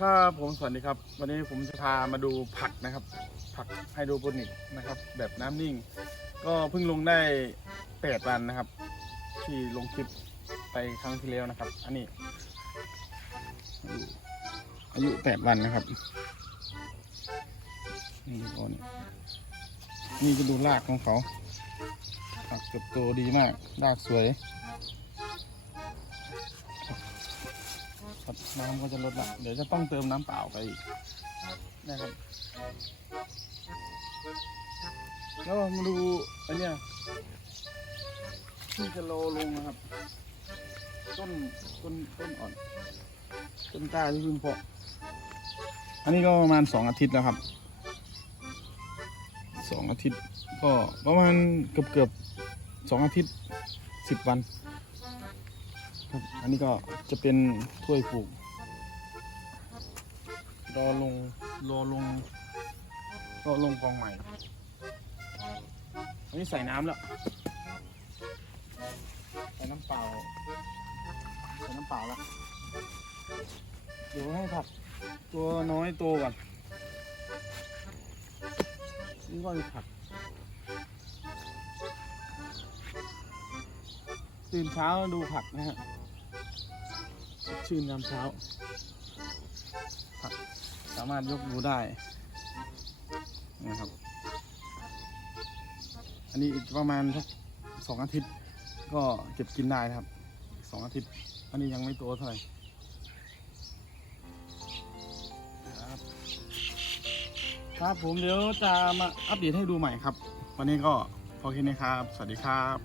ครับผมสวัสดีครับ วันนี้ผมจะพามาดูผักนะครับ ผักไฮโดรโปนิกนะครับ แบบน้ำนิ่ง ก็เพิ่งลงได้แปดวันนะครับ ที่ลงคลิปไปครั้งที่แล้วนะครับ อันนี้ อายุอายุแปดวันนะครับ นี่ก่อนนี่จะดูรากของเขาผักเติบโตดีมากรากสวย น้ำก็จะลดละ เดี๋ยวจะต้องเติมน้ำเปล่าไปอีกนะครับ แล้วมาดูอันเนี้ยที่จะโลลงนะครับ ต้นต้นต้นอ่อน ต้นกล้าที่เพิ่งเพาะอันนี้ก็ประมาณสองอาทิตย์แล้วครับสองอาทิตย์ก็ประมาณเกือบเกือบสองอาทิตย์สิบวันครับอันนี้ก็จะเป็นถ้วยปลูก รอลงรอลงรอลงกองใหม่อันนี้ใส่น้ำแล้วใส่น้ำเปล่าใส่น้ำเปล่าแล้วเดี๋ยวให้ผักตัวน้อยโตก่อนนี่ก็มีผักตื่นเช้าดูผักนะฮะชื่นยามเช้า สามารถยกดูได้นะครับ อันนี้อีกประมาณสักสองอาทิตย์ก็เก็บกินได้ครับสองอาทิตย์ อันนี้ยังไม่โตเท่าไหร่ครับผมเดี๋ยวจะมาอัปเดตให้ดูใหม่ครับ วันนี้ก็พอแค่นี้ครับ สวัสดีครับ